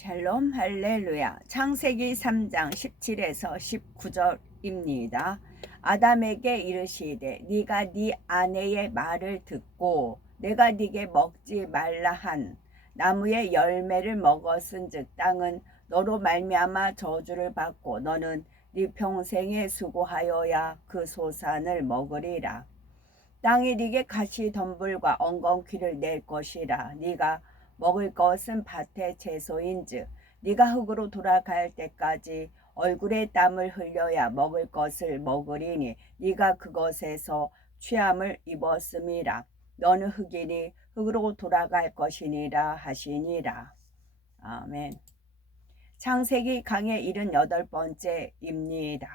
샬롬 할렐루야. 창세기 3장 17에서 19절입니다. 아담에게 이르시되 네가 네 아내의 말을 듣고 내가 네게 먹지 말라 한 나무의 열매를 먹었은즉 땅은 너로 말미암아 저주를 받고 너는 네 평생에 수고하여야 그 소산을 먹으리라. 땅이 네게 가시덤불과 엉겅퀴를 낼 것이라. 네가 먹을 것은 밭의 채소인즉 네가 흙으로 돌아갈 때까지 얼굴에 땀을 흘려야 먹을 것을 먹으리니 네가 그것에서 취함을 입었음이라. 너는 흙이니 흙으로 돌아갈 것이니라 하시니라. 아멘. 창세기 강의 78번째입니다.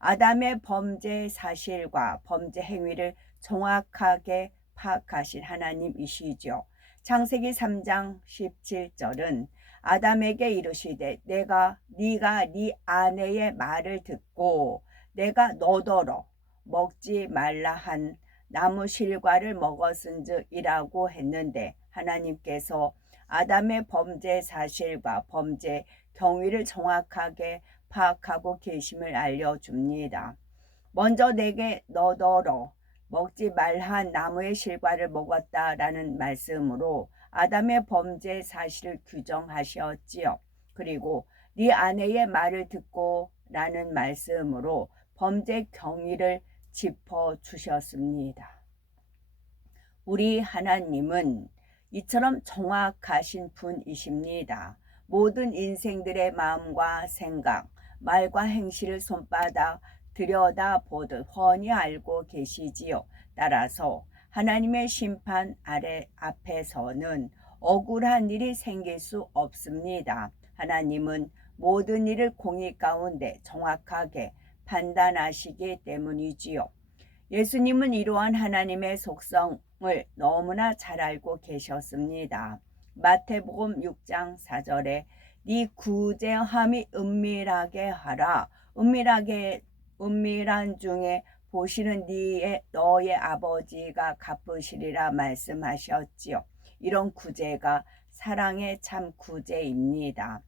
아담의 범죄 사실과 범죄 행위를 정확하게 파악하신 하나님이시죠. 창세기 3장 17절은 아담에게 이르시되 네가 네 아내의 말을 듣고 내가 너더러 먹지 말라 한 나무 실과를 먹었은즉이라고 했는데, 하나님께서 아담의 범죄 사실과 범죄 경위를 정확하게 파악하고 계심을 알려줍니다. 먼저 내게 너더러 먹지 말한 나무의 실과를 먹었다라는 말씀으로 아담의 범죄 사실을 규정하셨지요. 그리고 네 아내의 말을 듣고 라는 말씀으로 범죄 경위를 짚어주셨습니다. 우리 하나님은 이처럼 정확하신 분이십니다. 모든 인생들의 마음과 생각, 말과 행실을 손바닥 들여다보듯 훤히 알고 계시지요. 따라서 하나님의 심판 앞에서는 억울한 일이 생길 수 없습니다. 하나님은 모든 일을 공의 가운데 정확하게 판단하시기 때문이지요. 예수님은 이러한 하나님의 속성을 너무나 잘 알고 계셨습니다. 마태복음 6장 4절에 네 구제함이 은밀하게 하라. 은밀한 중에 보시는 너의 아버지가 갚으시리라 말씀하셨지요. 이런 구제가 사랑의 참 구제입니다.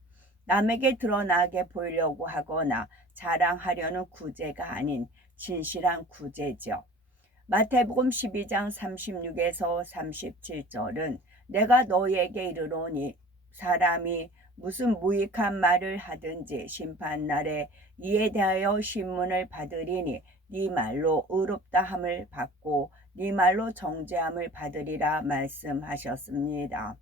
남에게 드러나게 보이려고 하거나 자랑하려는 구제가 아닌 진실한 구제죠. 마태복음 12장 36에서 37절은 내가 너희에게 이르노니 사람이 무슨 무익한 말을 하든지 심판날에 이에 대하여 신문을 받으리니 네 말로 의롭다함을 받고 네 말로 정죄함을 받으리라 말씀하셨습니다.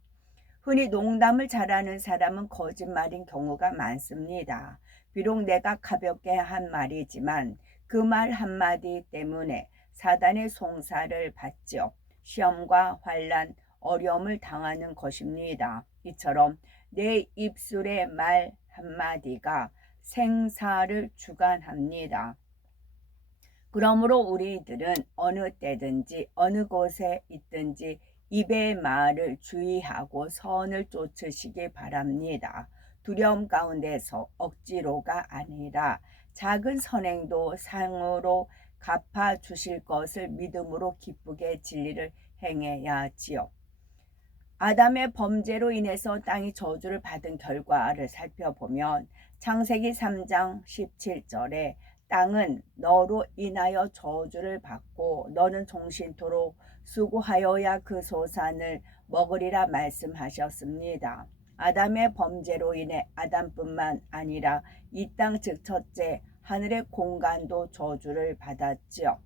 흔히 농담을 잘하는 사람은 거짓말인 경우가 많습니다. 비록 내가 가볍게 한 말이지만 그 말 한마디 때문에 사단의 송사를 받죠. 시험과 환난, 어려움을 당하는 것입니다. 이처럼 내 입술의 말 한마디가 생사를 주관합니다. 그러므로 우리들은 어느 때든지 어느 곳에 있든지 입의 말을 주의하고 선을 쫓으시기 바랍니다. 두려움 가운데서 억지로가 아니라 작은 선행도 상으로 갚아주실 것을 믿음으로 기쁘게 진리를 행해야 하지요. 아담의 범죄로 인해서 땅이 저주를 받은 결과를 살펴보면 창세기 3장 17절에 땅은 너로 인하여 저주를 받고 너는 종신토록 수고하여야 그 소산을 먹으리라 말씀하셨습니다. 아담의 범죄로 인해 아담뿐만 아니라 이 땅 즉 첫째 하늘의 공간도 저주를 받았지요.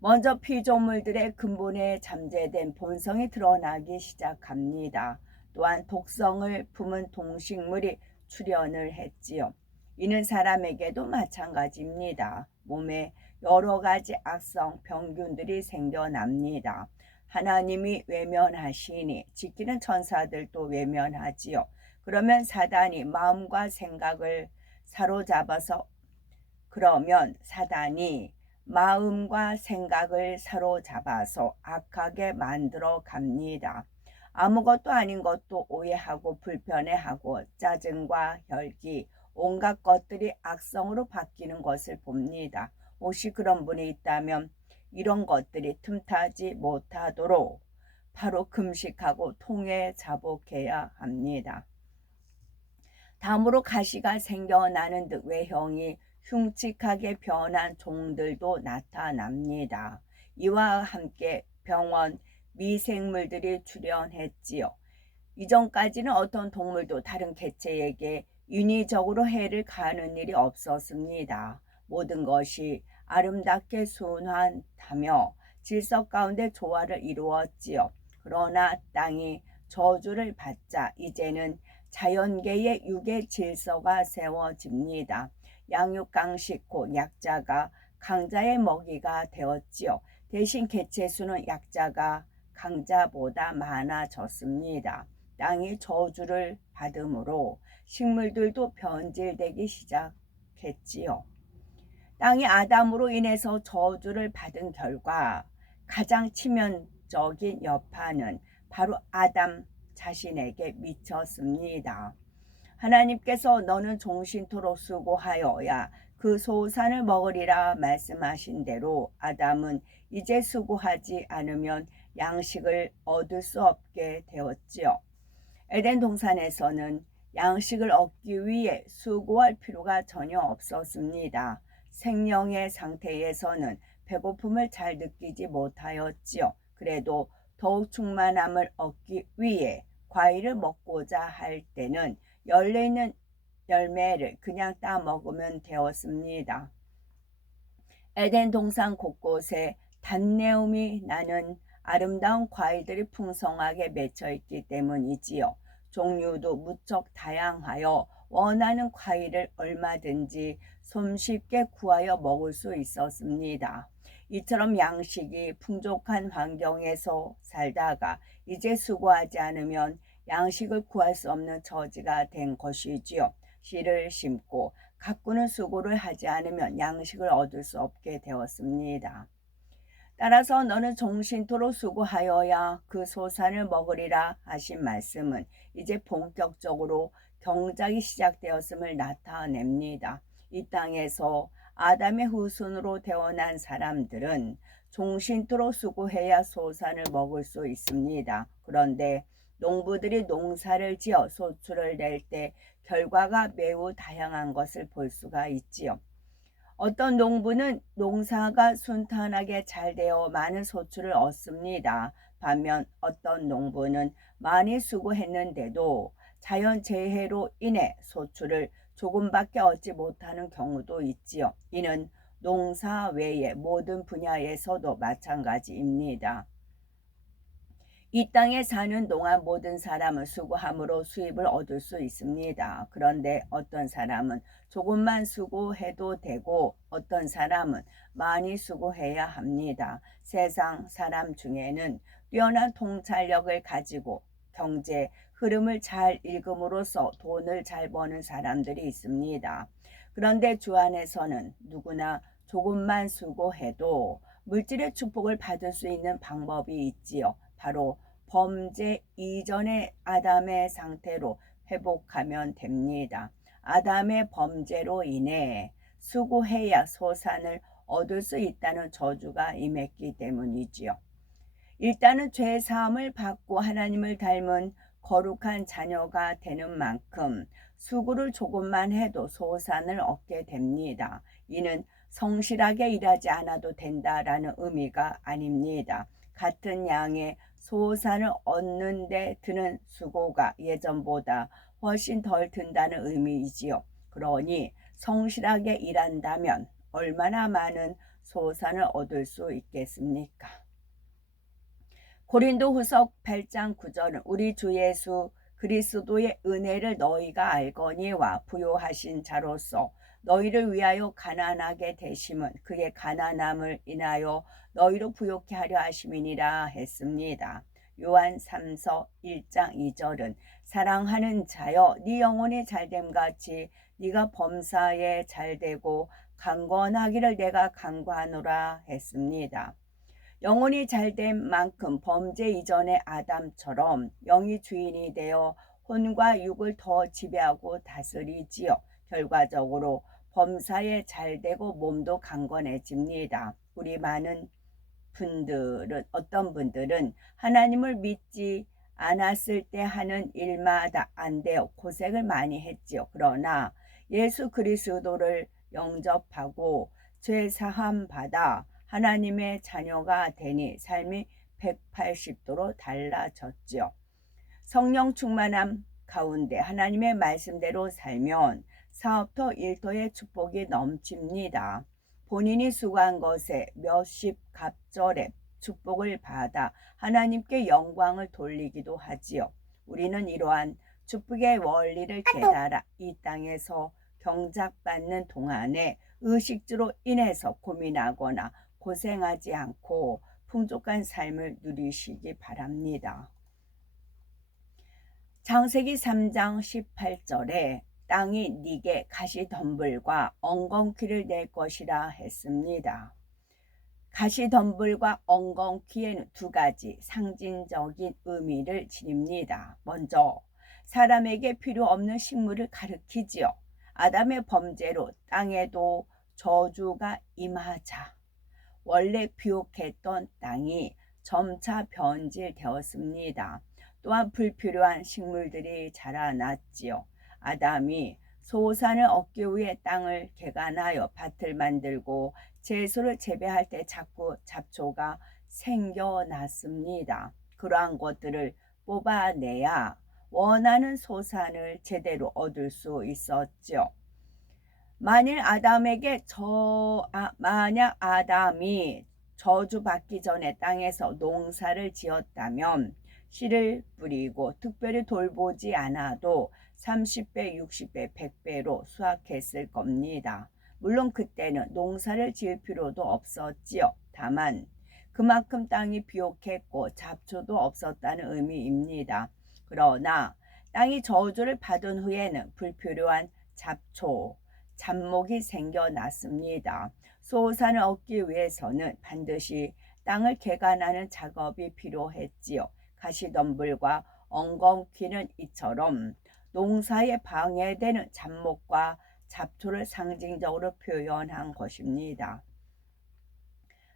먼저 피조물들의 근본에 잠재된 본성이 드러나기 시작합니다. 또한 독성을 품은 동식물이 출현을 했지요. 이는 사람에게도 마찬가지입니다. 몸에 여러 가지 악성 병균들이 생겨납니다. 하나님이 외면하시니 지키는 천사들도 외면하지요. 그러면 사단이 마음과 생각을 사로잡아서 악하게 만들어 갑니다. 아무것도 아닌 것도 오해하고 불편해하고 짜증과 혈기, 온갖 것들이 악성으로 바뀌는 것을 봅니다. 혹시 그런 분이 있다면 이런 것들이 틈타지 못하도록 바로 금식하고 통에 자복해야 합니다. 담으로 가시가 생겨나는 듯 외형이 흉측하게 변한 종들도 나타납니다. 이와 함께 병원, 미생물들이 출현했지요. 이전까지는 어떤 동물도 다른 개체에게 인위적으로 해를 가하는 일이 없었습니다. 모든 것이 아름답게 순환하며 질서 가운데 조화를 이루었지요. 그러나 땅이 저주를 받자 이제는 자연계의 유계 질서가 세워집니다. 양육강식 곧 약자가 강자의 먹이가 되었지요. 대신 개체 수는 약자가 강자보다 많아졌습니다. 땅이 저주를 받음으로 식물들도 변질되기 시작했지요. 땅이 아담으로 인해서 저주를 받은 결과 가장 치명적인 여파는 바로 아담 자신에게 미쳤습니다. 하나님께서 너는 종신토록 수고하여야 그 소산을 먹으리라 말씀하신 대로 아담은 이제 수고하지 않으면 양식을 얻을 수 없게 되었지요. 에덴 동산에서는 양식을 얻기 위해 수고할 필요가 전혀 없었습니다. 생명의 상태에서는 배고픔을 잘 느끼지 못하였지요. 그래도 더욱 충만함을 얻기 위해 과일을 먹고자 할 때는 열려있는 열매를 그냥 따 먹으면 되었습니다. 에덴 동산 곳곳에 단내음이 나는 아름다운 과일들이 풍성하게 맺혀 있기 때문이지요. 종류도 무척 다양하여 원하는 과일을 얼마든지 손쉽게 구하여 먹을 수 있었습니다. 이처럼 양식이 풍족한 환경에서 살다가 이제 수고하지 않으면 양식을 구할 수 없는 처지가 된 것이지요. 씨를 심고 가꾸는 수고를 하지 않으면 양식을 얻을 수 없게 되었습니다. 따라서 너는 종신토록 수고하여야 그 소산을 먹으리라 하신 말씀은 이제 본격적으로 경작이 시작되었음을 나타냅니다. 이 땅에서 아담의 후손으로 태어난 사람들은 종신토록 수고해야 소산을 먹을 수 있습니다. 그런데 농부들이 농사를 지어 소출을 낼 때 결과가 매우 다양한 것을 볼 수가 있지요. 어떤 농부는 농사가 순탄하게 잘 되어 많은 소출을 얻습니다. 반면 어떤 농부는 많이 수고했는데도 자연재해로 인해 소출을 조금밖에 얻지 못하는 경우도 있지요. 이는 농사 외의 모든 분야에서도 마찬가지입니다. 이 땅에 사는 동안 모든 사람은 수고함으로 수입을 얻을 수 있습니다. 그런데 어떤 사람은 조금만 수고해도 되고 어떤 사람은 많이 수고해야 합니다. 세상 사람 중에는 뛰어난 통찰력을 가지고 경제 흐름을 잘 읽음으로써 돈을 잘 버는 사람들이 있습니다. 그런데 주 안에서는 누구나 조금만 수고해도 물질의 축복을 받을 수 있는 방법이 있지요. 바로 범죄 이전의 아담의 상태로 회복하면 됩니다. 아담의 범죄로 인해 수고해야 소산을 얻을 수 있다는 저주가 임했기 때문이지요. 일단은 죄 사함을 받고 하나님을 닮은 거룩한 자녀가 되는 만큼 수고를 조금만 해도 소산을 얻게 됩니다. 이는 성실하게 일하지 않아도 된다라는 의미가 아닙니다. 같은 양의 소산을 얻는 데 드는 수고가 예전보다 훨씬 덜 든다는 의미이지요. 그러니 성실하게 일한다면 얼마나 많은 소산을 얻을 수 있겠습니까? 고린도후서 8장 9절은 우리 주 예수 그리스도의 은혜를 너희가 알거니와 부요하신 자로서 너희를 위하여 가난하게 되심은 그의 가난함을 인하여 너희로 부요케 하려 하심이니라 했습니다. 요한 3서 1장 2절은 사랑하는 자여 네 영혼이 잘됨 같이 네가 범사에 잘되고 강건하기를 내가 간구하노라 했습니다. 영혼이 잘된 만큼 범죄 이전의 아담처럼 영이 주인이 되어 혼과 육을 더 지배하고 다스리지요. 결과적으로 범사에 잘되고 몸도 강건해집니다. 우리 많은 분들은 어떤 분들은 하나님을 믿지 안았을 때 하는 일마다 안 되어 고생을 많이 했지요. 그러나 예수 그리스도를 영접하고 죄 사함 받아 하나님의 자녀가 되니 삶이 180도로 달라졌지요. 성령 충만함 가운데 하나님의 말씀대로 살면 사업터 일터의 축복이 넘칩니다. 본인이 수고한 것에 몇십 갑절의 축복을 받아 하나님께 영광을 돌리기도 하지요. 우리는 이러한 축복의 원리를 깨달아 이 땅에서 경작받는 동안에 의식주로 인해서 고민하거나 고생하지 않고 풍족한 삶을 누리시기 바랍니다. 창세기 3장 18절에 땅이 네게 가시덤불과 엉겅퀴를 낼 것이라 했습니다. 가시덤불과 엉겅퀴에는 두 가지 상징적인 의미를 지닙니다. 먼저 사람에게 필요 없는 식물을 가리키지요. 아담의 범죄로 땅에도 저주가 임하자 원래 비옥했던 땅이 점차 변질되었습니다. 또한 불필요한 식물들이 자라났지요. 아담이 소산을 얻기 위해 땅을 개간하여 밭을 만들고 채소를 재배할 때 자꾸 잡초가 생겨났습니다. 그러한 것들을 뽑아내야 원하는 소산을 제대로 얻을 수 있었죠. 만약 아담이 저주받기 전에 땅에서 농사를 지었다면 씨를 뿌리고 특별히 돌보지 않아도 30배, 60배, 100배로 수확했을 겁니다. 물론 그때는 농사를 지을 필요도 없었지요. 다만 그만큼 땅이 비옥했고 잡초도 없었다는 의미입니다. 그러나 땅이 저주를 받은 후에는 불필요한 잡초, 잡목이 생겨났습니다. 소산을 얻기 위해서는 반드시 땅을 개간하는 작업이 필요했지요. 가시덤불과 엉겅퀴는 이처럼 농사에 방해되는 잡목과 잡초를 상징적으로 표현한 것입니다.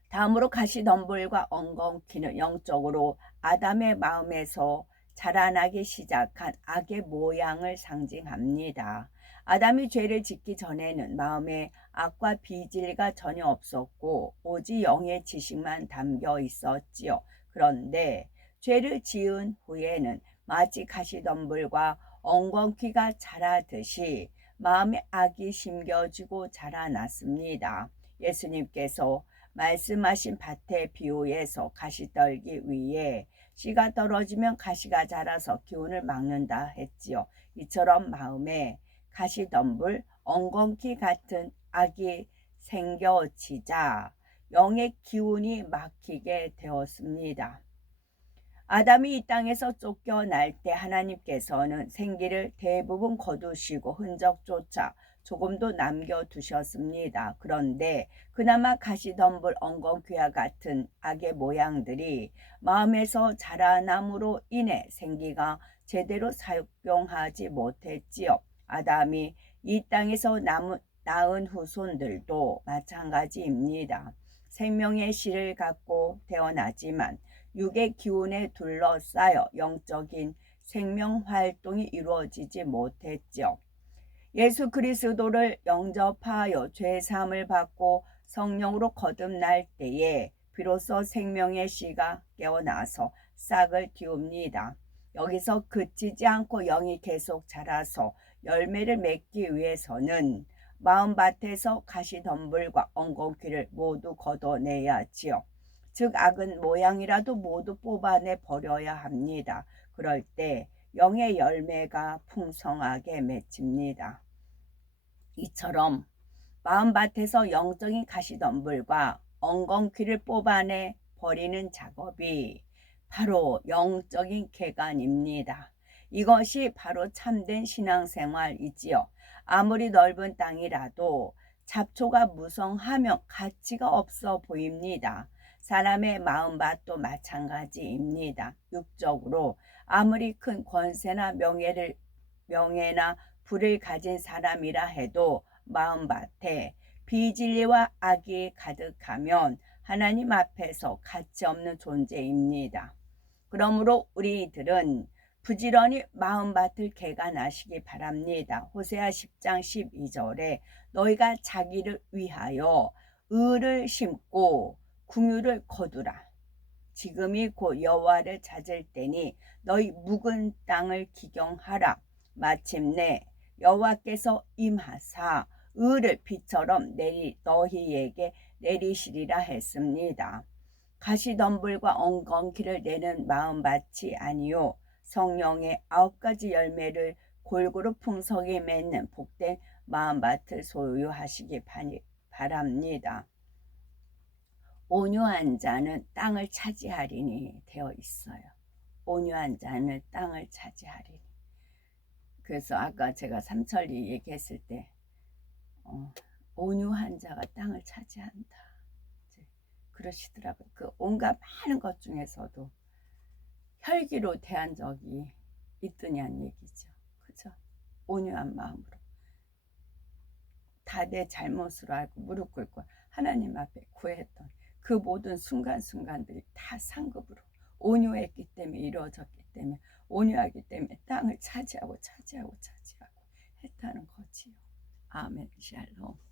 다음으로 가시덤불과 엉겅퀴는 영적으로 아담의 마음에서 자라나기 시작한 악의 모양을 상징합니다. 아담이 죄를 짓기 전에는 마음에 악과 비질가 전혀 없었고 오직 영의 지식만 담겨 있었지요. 그런데 죄를 지은 후에는 마치 가시덤불과 엉겅퀴가 자라듯이 마음에 악이 심겨지고 자라났습니다. 예수님께서 말씀하신 밭의 비유에서 가시 떨기 위해 씨가 떨어지면 가시가 자라서 기운을 막는다 했지요. 이처럼 마음에 가시덤불, 엉겅퀴 같은 악이 생겨지자 영의 기운이 막히게 되었습니다. 아담이 이 땅에서 쫓겨날 때 하나님께서는 생기를 대부분 거두시고 흔적조차 조금도 남겨두셨습니다. 그런데 그나마 가시덤불 엉겅퀴와 같은 악의 모양들이 마음에서 자라남으로 인해 생기가 제대로 사용하지 못했지요. 아담이 이 땅에서 낳은 후손들도 마찬가지입니다. 생명의 씨를 갖고 태어나지만 육의 기운에 둘러싸여 영적인 생명 활동이 이루어지지 못했죠. 예수 그리스도를 영접하여 죄사함을 받고 성령으로 거듭날 때에 비로소 생명의 씨가 깨어나서 싹을 틔웁니다. 여기서 그치지 않고 영이 계속 자라서 열매를 맺기 위해서는 마음밭에서 가시덤불과 엉겅퀴를 모두 걷어내야 하지요. 즉 악은 모양이라도 모두 뽑아내 버려야 합니다. 그럴 때 영의 열매가 풍성하게 맺힙니다. 이처럼 마음밭에서 영적인 가시덤불과 엉겅퀴를 뽑아내 버리는 작업이 바로 영적인 개간입니다. 이것이 바로 참된 신앙생활이지요. 아무리 넓은 땅이라도 잡초가 무성하면 가치가 없어 보입니다. 사람의 마음밭도 마찬가지입니다. 육적으로 아무리 큰 권세나 명예나 부를 가진 사람이라 해도 마음밭에 비진리와 악이 가득하면 하나님 앞에서 가치 없는 존재입니다. 그러므로 우리들은 부지런히 마음밭을 개간하시기 바랍니다. 호세아 10장 12절에 너희가 자기를 위하여 의를 심고 궁유를 거두라. 지금이 곧 여호와를 찾을 때니 너희 묵은 땅을 기경하라. 마침내 여호와께서 임하사 의를 비처럼 너희에게 내리시리라 했습니다. 가시덤불과 엉겅퀴를 내는 마음밭이 아니요 성령의 9가지 열매를 골고루 풍성히 맺는 복된 마음밭을 소유하시기 바랍니다. 온유한 자는 땅을 차지하리니 되어 있어요. 온유한 자는 땅을 차지하리니. 그래서 아까 제가 삼천리 얘기했을 때 온유한 자가 땅을 차지한다. 그러시더라고요. 그 온갖 많은 것 중에서도 혈기로 대한 적이 있더냐는 얘기죠. 그죠? 온유한 마음으로. 다 내 잘못으로 알고 무릎 꿇고 하나님 앞에 구했던 그 모든 순간순간들이 다 상급으로 온유했기 때문에 이루어졌기 때문에 온유하기 때문에 땅을 차지하고 했다는 거지요. 아멘. 샬롬.